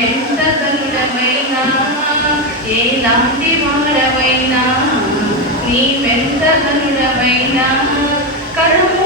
ఎంత కరుడమైనా ఏలాంటి వాడవైనా నీవెంత కరుడమైనా కరుణ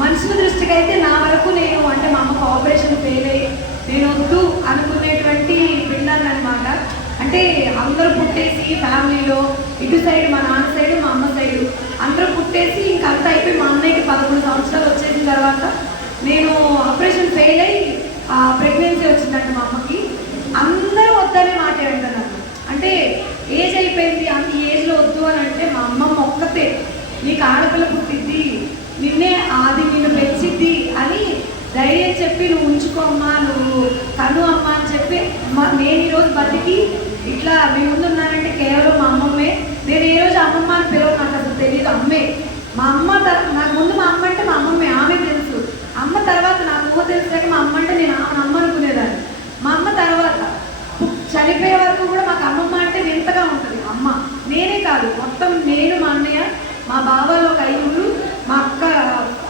మనుషుల దృష్టికి అయితే నా వరకు నేను అంటే మా అమ్మకు ఆపరేషన్ ఫెయిల్ అయ్యి నేను వద్దు అనుకునేటువంటి పిల్లలు అనమాట అంటే అందరూ పుట్టేసి ఫ్యామిలీలో ఇటు సైడ్ మా నాన్న సైడ్ మా అమ్మ సైడ్ అందరూ పుట్టేసి ఇంకంతా అయిపోయి మా అన్నయ్యకి పదకొండు సంవత్సరాలు వచ్చేసిన తర్వాత నేను ఆపరేషన్ ఫెయిల్ అయ్యి ప్రెగ్నెన్సీ వచ్చిందంట మా అమ్మకి. అందరూ వద్దనే మాట అంటున్నారు అంటే ఏజ్ అయిపోయింది అంత ఏజ్లో వద్దు అని అంటే మా అమ్మమ్మ ఒక్కతే. నీకు ఆడపిల్ల పుట్టిద్ది నిన్నే అది నిన్ను పెంచిద్ది అని ధైర్యం చెప్పి నువ్వు ఉంచుకోమ్మా నువ్వు కను అమ్మ అని చెప్పి మా- నేను ఈరోజు బతికి ఇట్లా మీ ముందున్నానంటే కేవలం మా అమ్మమ్మే. నేను ఏ రోజు అమ్మమ్మ అని పిలవను నాకు అసలు తెలియదు అమ్మే. మా అమ్మ తర- నాకు ముందు మా అమ్మ అంటే మా అమ్మమ్మే ఆమె తెలుసు. అమ్మ తర్వాత నాకు ఊహ తెలిసాక మా అమ్మ అంటే నేను ఆమె అమ్మ అనుకునేదాన్ని. మా అమ్మ తర్వాత చనిపోయే వరకు కూడా మాకు అమ్మమ్మ అంటే వింతగా ఉంటుంది. అమ్మ నేనే కాదు మొత్తం నేను మా అన్నయ్య మా బాబాలో ఒక ఐదుగురు మా అక్క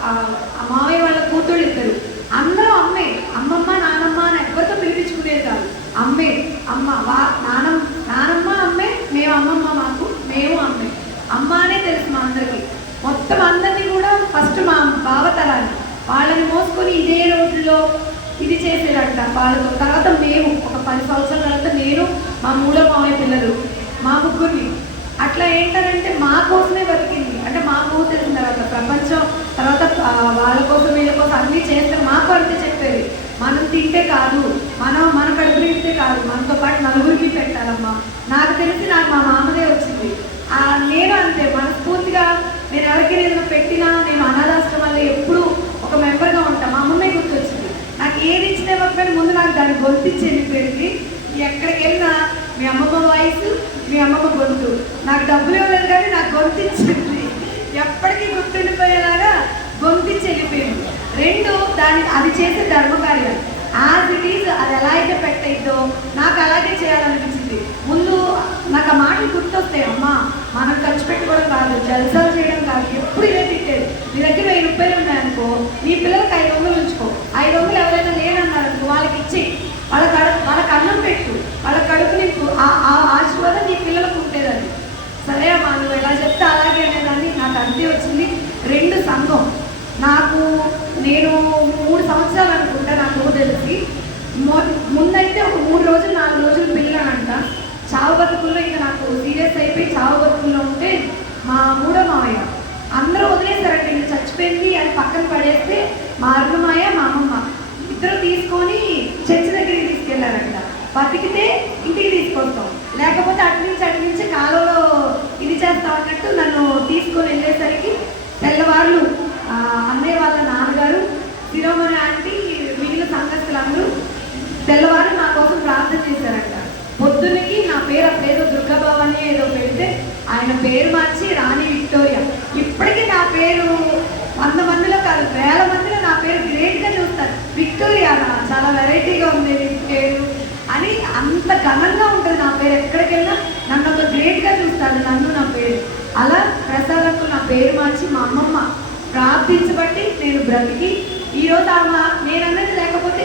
ఆ, ఆ మావయ్య వాళ్ళ కూతుళ్ళు ఇద్దరు అందరూ అమ్మే అమ్మమ్మ నానమ్మ అని ఎవరితో పిలిపించుకునేది కాదు అమ్మే అమ్మ వా నానమ్మ నానమ్మ అమ్మే మేము అమ్మమ్మ మాకు మేము అమ్మే అమ్మ అనే తెలుసు మా అందరికి మొత్తం అందరినీ కూడా ఫస్ట్ మా బావ తరాన్ని వాళ్ళని మోసుకొని ఇదే రోడ్లో ఇది చేసేదంట వాళ్ళతో తర్వాత మేము ఒక పది సంవత్సరాల తర్వాత నేను మా మూడో మామయ్య పిల్లలు మా ముగ్గురిని. అట్లా ఏంటంటే మా కోసమే బతికింది. అంటే మా తెలిసిన తర్వాత ప్రపంచం తర్వాత వాళ్ళ కోసం వీళ్ళ కోసం అన్నీ చేస్తే మా అంతే చెప్పేది. మనం తింటే కాదు మనం మన కడుపు నిండితే కాదు మనతో పాటు నలుగురికి పెట్టాలమ్మా. నాకు తెలిసి నాకు మా మామదే వచ్చింది. ఆ, నేను అంతే మనస్ఫూర్తిగా నేను ఎవరికైనా ఏదైనా పెట్టినా నేను అనాథాశ్రమాల్లో ఎప్పుడు ఒక మెంబర్గా ఉంటామా నాకు ఏది ఇచ్చినా ఇవ్వకపోయినా ముందు నాకు దాన్ని గొంతు చెల్లిపోయింది ఎక్కడికి వెళ్ళినా మీ అమ్మమ్మ వాయిస్ మీ అమ్మమ్మ గొంతు. నాకు డబ్బులు ఇవ్వలేదు కానీ నాకు గొంతిచ్చింది. ఎప్పటికీ గుర్తుండిపోయేలాగా గొంతిచ్చి వెళ్ళిపోయింది రెండు దాని అది చేసే ధర్మకార్యం. యాజ్ ఇట్ ఈజ్ అది ఎలా అయితే పెట్టయిద్దో నాకు అలాగే చేయాలనిపించింది. ముందు నాకు ఆ మాటలు గుర్తొస్తాయి అమ్మా మనం ఖర్చు పెట్టుకోవడం కాదు జల్సాలు చేయడం కాదు ఎప్పుడు ఇదే తిట్టేది. నీ దగ్గర వెయ్యి రూపాయలు ఉన్నాయనుకో నీ పిల్లలకు ఐదు వందలు ఉంచుకో. ఐదు వందలు ఎవరైనా వాళ్ళకి ఇచ్చి వాళ్ళ కడు వాళ్ళకి అన్నం పెట్టు. వాళ్ళ కడుపు నీకు ఆ- ఆ ఆశీర్వాదం నీ పిల్లలకు ఉండేదని సరే అమ్మా నువ్వు ఎలా చెప్తే అలాగే అనేదాన్ని నాకు అంతే వచ్చింది. రెండు సంఘం. నాకు నేను మూడు సంవత్సరాలు అనుకుంటా నాకు ఊహ తెలిసి. మొ- ముందైతే ఒక మూడు రోజులు నాలుగు రోజులు పిల్లనంట చావు బతుకుల్లో ఇంకా నాకు సీరియస్ అయిపోయి చావు బతుకుల్లో ఉంటే మా మూడో మావయ్య. అందరూ వదిలేశారంట చచ్చిపోయింది అని పక్కన పడేస్తే మా అరుణమాయ మా అమ్మమ్మ. ఇద్దరు తీసుకొని చర్చి దగ్గరికి తీసుకెళ్ళారంట బతికితే ఇంటికి తీసుకొస్తాం. లేకపోతే అటు నుంచి అటు నుంచి కాలువలో ఇది చేస్తాం అన్నట్టు నన్ను తీసుకొని వెళ్ళేసరికి తెల్లవారులు అన్నయ్య వాళ్ళ నాన్నగారు శిరోమణి ఆంటీ మిగిలిన సంఘస్థులందరూ తెల్లవారు నా కోసం ప్రార్థన చేశారంట. పొద్దున్నకి నా పేరు అప్పుడేదో దుర్గాభవాని ఏదో పెడితే ఆయన పేరు మార్చి రాణి విక్టోరియా ఇప్పటికీ నా పేరు వంద మందిలో కాదు వేల మందిలో నా పేరు గ్రేట్గా చూస్తారు విక్టోరియా నా చాలా వెరైటీగా ఉంది నీ పేరు అని అంత ఘనంగా ఉంటుంది నా పేరు. ఎక్కడికి వెళ్ళినా నన్ను ఒక గ్రేట్గా చూస్తారు నన్ను నా పేరు. అలా ప్రసాదకు నా పేరు మార్చి మా అమ్మమ్మ ప్రార్థించబట్టి నేను బ్రతికి ఈరోజు ఆమె నేను అన్నది లేకపోతే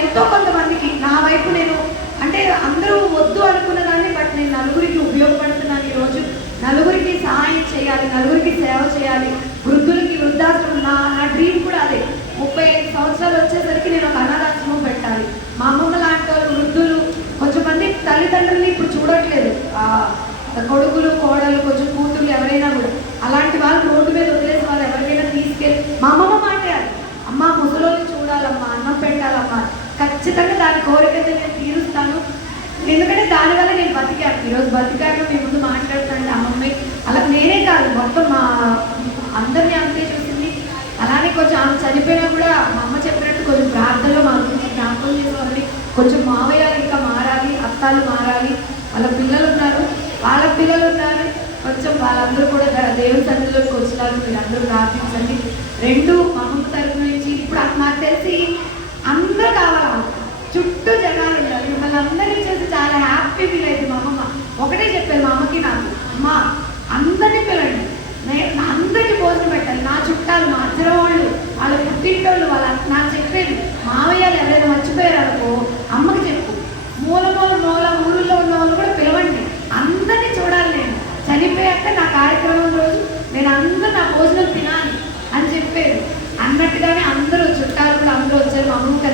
ఎంతో కొంతమందికి నా వైపు నేను అంటే అందరూ వద్దు అనుకున్న దాన్ని బట్ నేను నలుగురికి ఉపయోగపడుతున్నాను ఈరోజు నలుగురికి సహాయం చేయాలి నలుగురికి సేవ చేయాలి. వృద్ధులకి వృద్ధాశ్రమం నా నా డ్రీమ్ కూడా అదే. ముప్పై ఐదు సంవత్సరాలు వచ్చేసరికి నేను ఒక అనాథాశ్రమం పెట్టాలి. మా అమ్మమ్మ లాంటి వాళ్ళు వృద్ధులు కొంచెం మంది తల్లిదండ్రుల్ని ఇప్పుడు చూడట్లేదు. కొడుకులు కోడలు కొంచెం కూతురు ఎవరైనా కూడా. అలాంటి వాళ్ళు రోడ్డు మీద వదిలేసి వాళ్ళు ఎవరికైనా తీసుకెళ్ళి మా అమ్మమ్మ మాట్లాడాలి అమ్మ ముసలోళ్ళు చూడాలమ్మా అన్నం పెట్టాలమ్మా ఖచ్చితంగా దాని కోరికైతే నేను తీరుస్తాను. ఎందుకంటే దానివల్ల నేను బతికాను. ఈరోజు బతికాను మీ ముందు మాట్లాడుతాను అమ్మమ్మ. అలా నేనే కాదు మొత్తం మా అందరినీ అంతే కొంచెం ఆమె చనిపోయినా కూడా మా అమ్మ చెప్పినట్టు కొంచెం ప్రార్థనలో మా గురించి జ్ఞాపకం చేసుకోవాలి. కొంచెం మావయ్య ఇంకా మారాలి అత్తాలు మారాలి. వాళ్ళ పిల్లలు ఉన్నారు వాళ్ళ పిల్లలు ఉన్నారు. కొంచెం వాళ్ళందరూ కూడా దేవుని సన్నిధిలోకి వచ్చినారు. మీరు అందరూ ప్రార్థించండి. రెండు మా అమ్మమ్మ తరపు నుంచి ఇప్పుడు నాకు తెలిసి అందరూ కావాలి? చుట్టూ జనాలు ఉండాలి మిమ్మల్ని అందరినీ చేసి చాలా హ్యాపీ ఫీల్ అయింది మా అమ్మమ్మ ఒకటే చెప్పారు మా అమ్మకి నాకు అమ్మ అందరినీ పిల్లండి నేను అందరికీ భోజనం పెట్టాలి. నా చుట్టాలు మా అద్దరం వాళ్ళు వాళ్ళ పుట్టింటోళ్ళు వాళ్ళ నాకు చెప్పేది మావయ్యలు ఎవరైనా మర్చిపోయారు అనుకో అమ్మకి చెప్పు. మూల మూల మూల ఊళ్ళో ఉన్న వాళ్ళు కూడా పిలవండి. అందరినీ చూడాలి నేను. చనిపోయాక నా కార్యక్రమం రోజు నేను అందరూ నా భోజనం తినాలి అని చెప్పేది. అన్నట్టుగానే అందరూ చుట్టాలు కూడా అందరూ వచ్చారు. మా అమ్మకి